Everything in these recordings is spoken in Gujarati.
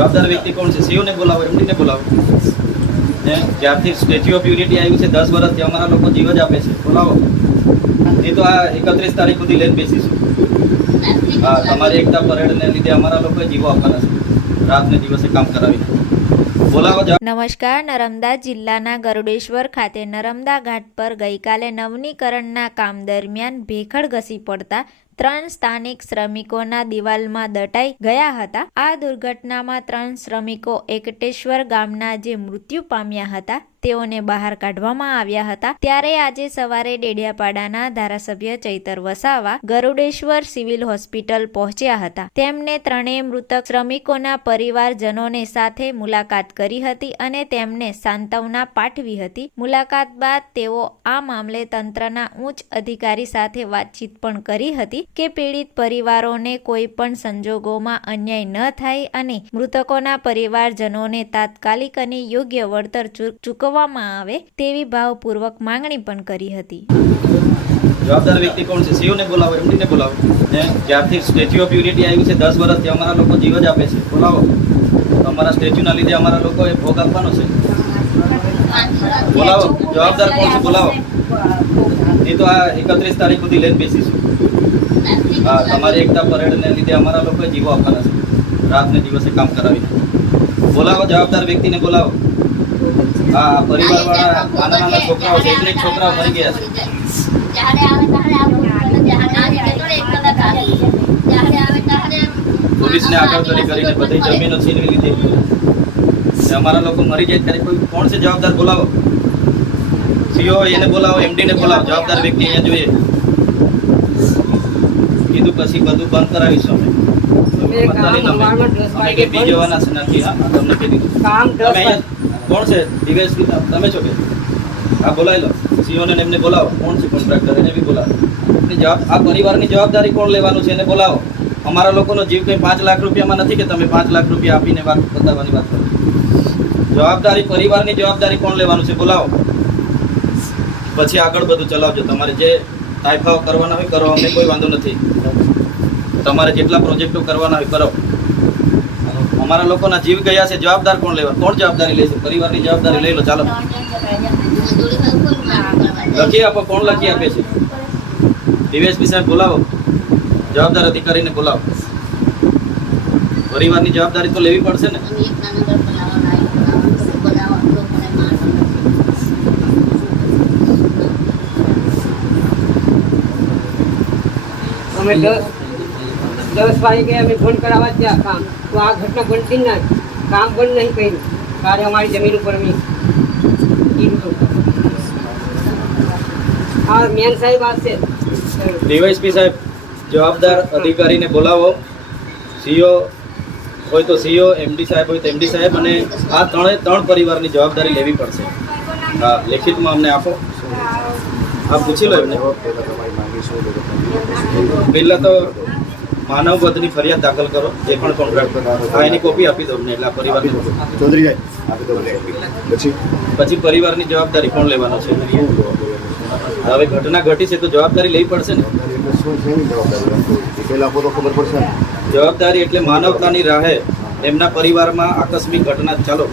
જવાબદાર વ્યક્તિ કોણ છે? સીઓ ને બોલાવો, એમડી ને બોલાવો. જ્યારથી સ્ટેચ્યુ ઓફ યુનિટી આવ્યું છે 10 વર્ષથી અમારા લોકો જીવ જ આપે છે. બોલાવો. એ તો આ 31 તારીખ સુધી લઈને બેસીશું. હા, તમારી એકતા પરેડને લીધે અમારા લોકોએ જીવો આપવાના છે, રાતને દિવસે કામ કરાવીને. બોલાવો. નમસ્કાર. નર્મદા જિલ્લાના ગરુડેશ્વર ખાતે નર્મદા ઘાટ પર ગઈકાલે નવનીકરણના કામ દરમિયાન ભેખડ ઘસી પડતા 3 સ્થાનિક શ્રમિકોના દિવાલમાં દટાઈ ગયા હતા. આ દુર્ઘટનામાં 3 શ્રમિકો એકટેશ્વર ગામના જે મૃત્યુ પામ્યા હતા તેઓને બહાર કાઢવામાં આવ્યા હતા. ત્યારે આજે સવારે ડેડિયાપાડાના ધારાસભ્ય ચૈતર વસાવા ગરુડેશ્વર સિવિલ હોસ્પિટલ પહોંચ્યા હતા. તેમને ત્રણેય મૃતક શ્રમિકોના પરિવારજનોને સાથે મુલાકાત કરી હતી અને તેમને સાંત્વના પાઠવી હતી. મુલાકાત બાદ તેઓ આ મામલે તંત્રના ઉચ્ચ અધિકારી સાથે વાતચીત પણ કરી હતી કે પીડિત પરિવારોને કોઈ પણ સંજોગોમાં અન્યાય ન થાય અને મૃતકોના પરિવારજનોને તાત્કાલિક અને યોગ્ય વળતર ચૂકવવામાં આવે તેવી ભાવપૂર્વક માંગણી પણ કરી હતી. જવાબદાર વ્યક્તિ કોણ છે? સીઓ ને બોલાવો, એમડી ને બોલાવો. જ્યારથી સ્ટેચ્યુ ઓફ યુનિટી આવ્યું છે 10 વર્ષથી અમારા લોકો જીવ જ આપે છે. બોલાવો. અમારા સ્ટેચ્યુના લીધે અમારા લોકોએ ભોગ આપવાનો છે. બોલાવો. જવાબદાર કોણ છે? બોલાવો. એ તો આ 31 તારીખ સુધી લઈને બેસીશું. હા, તમારી એકતા પરેડને લીધે અમારા લોકોએ જીવો આપવાના છે, રાતને દિવસે કામ કરાવીને. બોલાવો. જવાબદાર વ્યક્તિને બોલાવો. હા, પરિવારવાળા નાના છોકરાઓ છે, એક છોકરાઓ મરી ગયા છે. પોલીસને આગળ કરીને બધી જમીનો છીનવી લીધી. અમારા લોકો મરી જાય ત્યારે કોઈ કોણ છે જવાબદાર? બોલાવો. સીઓ એને બોલાવો, એમડી ને બોલાવો. જવાબદાર વ્યક્તિ અહીંયા જોઈએ. કીધું પછી બધું બંધ કરાવીશું અમે. બી જવાના છે નથી. હા, તમને કીધું. કોણ છે? ડીવાયએસપી તમે છો કે? હા, બોલાવી લો. સીઓને એમને બોલાવો. કોણ છે કોન્ટ્રાક્ટર? એને બી બોલાવો. આ પરિવારની જવાબદારી કોણ લેવાનું છે એને બોલાવો. અમારા લોકોનો જીવ કંઈ 5 લાખ રૂપિયામાં નથી કે તમે 5 લાખ રૂપિયા આપીને વાત બતાવવાની વાત કરો. જવાબદારી પરિવારની જવાબદારી કોણ લેવાનું છે? બોલાવો. પછી આગળ બધું ચલાવજો. તમારે જે તાઇફાઓ કરવાના હોય કરો, અમને કોઈ વાંધો નથી. તમારે જેટલા પ્રોજેક્ટો કરવાના હોય કરો. અમારા લોકોના જીવ ગયા છે, જવાબદાર કોણ લેવાનું? કોણ જવાબદારી લેશે? પરિવારની જવાબદારી લઈ લો. ચાલો લખી આપો. કોણ લખી આપે છે? ડીવાયએસપી સાહેબ બોલાવો. જવાબદાર અધિકારીને બોલાવો. પરિવારની જવાબદારી તો લેવી પડશે ને. અમે 10 વાગે અમે ફોન કરાવવા ત્યાં કામ તો આ ઘટના બનતી જ ના, કામ બંધ નહીં કર્યું. ત્યારે અમારી જમીન ઉપર અમે હા મેન સાહેબ આવશે. ડીવાયએસપી સાહેબ જવાબદાર અધિકારીને બોલાવો. સીઓ હોય તો સીઓ, એમડી સાહેબ હોય તો એમડી સાહેબ, અને આ ત્રણ પરિવારની જવાબદારી લેવી પડશે. હા, લેખિતમાં અમને આપો. હા, પૂછી લો એમને. પહેલાં તો માનવ વધની ફરિયાદ દાખલ કરો. જે પણ કોન્ટ્રાક્ટર હા એની કોપી આપી દો અમને. એટલે આ પરિવારની પછી પરિવારની જવાબદારી કોણ લેવાનો છે? હવે ઘટના ઘટી છે તો જવાબદારી લેવી પડશે ને. જવાબદારી એટલે માનવતાની રાહે એમના પરિવારમાં આકસ્મિક ઘટના, ચાલો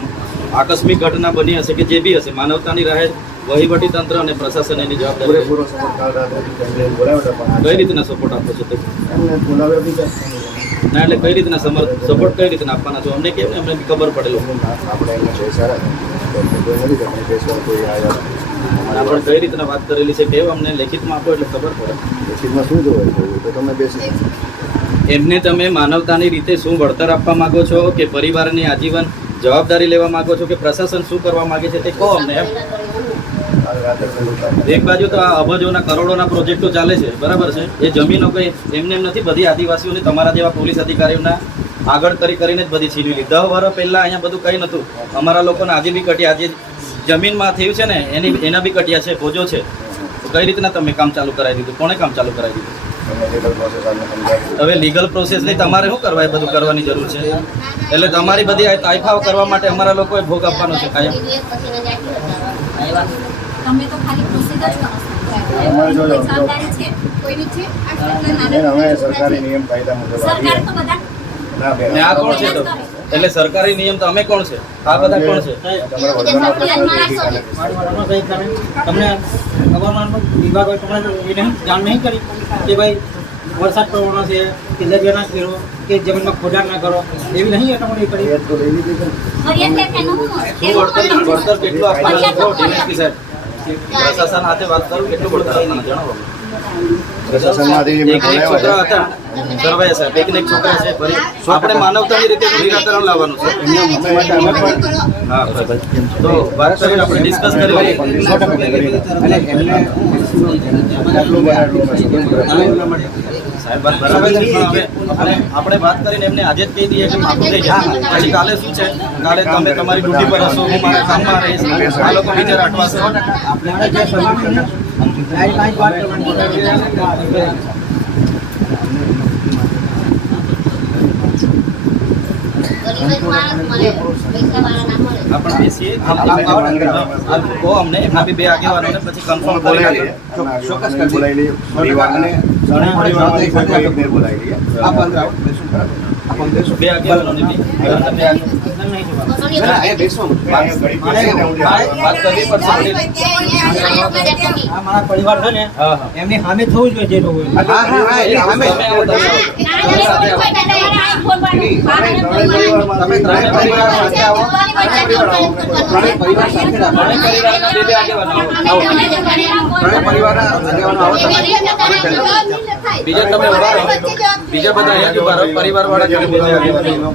આકસ્મિક ઘટના બની હશે કે જે બી હશે, માનવતાની રાહે વહીવટી તંત્ર અને પ્રશાસન એની જવાબદારી. કઈ રીતના સપોર્ટ આપો છો? ના, એટલે કઈ રીતના સપોર્ટ કઈ રીતના આપવાના છો અમને? કેમ અમને ખબર પડેલો આપણે કઈ રીતના વાત કરેલી છે કેવું અમને લેખિતમાં આપો એટલે ખબર પડે. લેખિતમાં શું જોવે તો તમે બેસી એમને તમે માનવતાની રીતે શું વળતર આપવા માંગો છો કે પરિવારની આજીવન જવાબદારી લેવા માંગો છો કે પ્રશાસન શું કરવા માંગે છે તે કહો અમને. એમ એક બાજુ તો આ અબજોના કરોડોના પ્રોજેક્ટો ચાલે છે, બરાબર છે. એ જમીનો કંઈ એમને એમ નથી. બધી આદિવાસીઓને તમારા જેવા પોલીસ અધિકારીઓના આગળ કરીને જ બધી છીનવી લીધી. 10 વર્ષ પહેલાં અહીંયા બધું કંઈ નહોતું. અમારા લોકોને આજે બી કટ્યા, આજે જમીનમાં થયું છે ને એના બી કટ્યા છે, ભોજો છે. તો કઈ રીતના તમે કામ ચાલુ કરાવી દીધું? કોણે કામ ચાલુ કરાવી દીધું? હવે લીગલ પ્રોસેસ નહીં, તમારે શું કરવા? એ બધું કરવાની જરૂર છે. એટલે તમારી બધી તાઇફાઓ કરવા માટે અમારા લોકોએ ભોગ આપવાનો છે કાયમ. તમે તો ખાલી પ્રોસેસ જ કરો છો. જવાબદારી છે કોઈની છે? અમે સરકારી નિયમ કાયદા મુજબ સરકાર તો બધા આ કોણ છે? તો એટલે સરકારી નિયમ તો અમે કોણ છે? આ બધા કોણ છે? તમારા વડવાના તમને હવામાન વિભાગ હોય તમને એ નહીં જાણ નહીં કરી કે ભાઈ વરસાદ પડવાનો છે કે દરિયો ના ખેડો કે જમીનમાં ખોદાણ ના કરો એવી નહીં એ તમારે કરી તો લઈ લીધી છે. ફરિયાદ છે કે નું શું વળતર કેટલું આપવાનું છે? ડીએસપી સાહેબ, પ્રશાસન સાથે વાત કરું, કેટલું વળતર આપવાનું જણાવો. પ્રશાસનમાંથી મેં એક બોલાવ્યા છોકરા છે. હતા સરવાયા સાહેબ, એક ને એક છોકરા છે. ફરી આપણે માનવતાની રીતે નિરાકરણ લાવવાનું છે. હા બસ. તો વાત કરીને આપણે ડિસ્કસ કરી લઈએ. સાહેબ વાત બરાબર છે, પણ હવે આપણે વાત કરીને એમને આજે જ કહી દઈએ કે માફી થઈ જાય. પછી કાલે શું છે, કાલે તમે તમારી ડ્યુટી પર હશો, હું મારા કામમાં રહીશ, આ લોકો બીજા અટવાશે. આપણે બેસીએ, કહો અમને, એમના બી બે આગેવાનોને પછી કન્ફર્મ કરી બોલાવી લઈએ. બોલાવી લઈએ. પરિવારને પરિવારમાંથી કોઈ એકને બોલાવી લઈએ. બે આગેવાનોને બી વાત કરવી પડશે. આ મારા પરિવાર છે ને હા હા એમની સામે થવું જોઈએ જે લોકો તમે આવો તમે. પરિવારના બે આગેવાનો આવો. બીજા તમે ઉભા રહો. બીજા બધા અહીંયા ઉભા રહો. પરિવારવાળા જોડે બે આગેવાનો.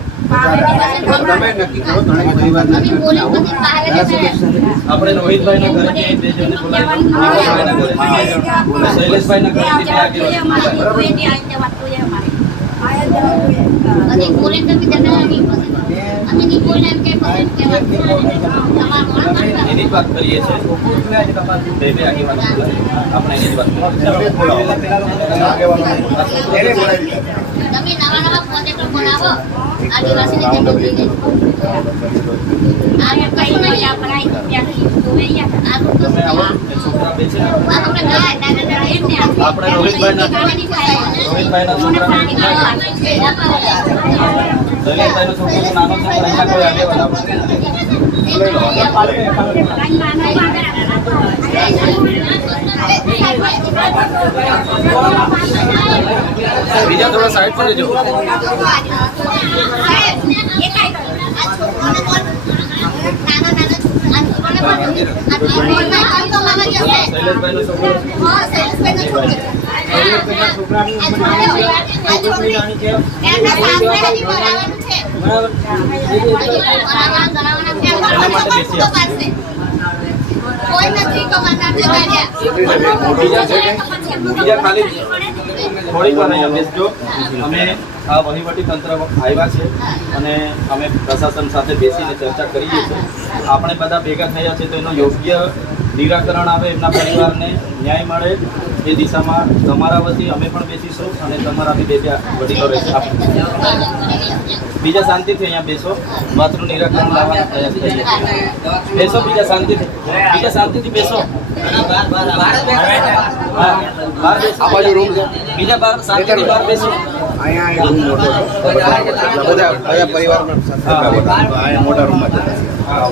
આપણે રોહિતભાઈના ઘરેથી બે જણને બોલાવી દો. નિવાસભાઈના ઘરેથી, શૈલેષભાઈના ઘરેથી બે આગેવાનો. એની જ વાત કરીએ છીએ. બે આગેવાનો બોલાવી. આપણે એની જ વાત કરીએ. તમે નવા નવા પ્રોજેક્ટ બનાવો આદિવાસીની જમીન આ કઈ નહીં આપણે આ તમે આવો. એ છોકરા બે છે ને, આપણે રોહિતભાઈના છોકરા, શૈલેષભાઈનો છોકરો નાનો છે, પણ એના કોઈ આગેવાન આવે. બીજા થોડા સાઈડ પર જજો. શૈલેષભાઈનો છોકરો છોકરાની છોકરી નાની છે કોઈ નથી બીજા ખાલી થોડીક વાર અહીંયા બેસજો. અમે આ વહીવટી તંત્ર આવ્યા છે અને અમે પ્રશાસન સાથે બેસીને ચર્ચા કરીએ છીએ. આપણે બધા ભેગા થયા છે તો એનું યોગ્ય નિરાકરણ આવે, એમના પરિવારને ન્યાય મળે એ દિશામાં તમારા વતી અમે પણ બેસીશું અને તમારા બી બે વડીલો રહેશે. બીજા શાંતિથી અહીંયા બેસો. વાતનું નિરાકરણ લાવવાનો પ્રયાસ કરીએ છીએ. બેસો બીજા શાંતિથી, બીજા શાંતિથી બેસો. હા, બહાર બેસો. બીજા બહાર શાંતિથી બહાર બેસો. અહીંયા રૂમ મોટો છે. બધા પરિવારના હા. અહીંયા મોટા રૂમમાં છે. હા.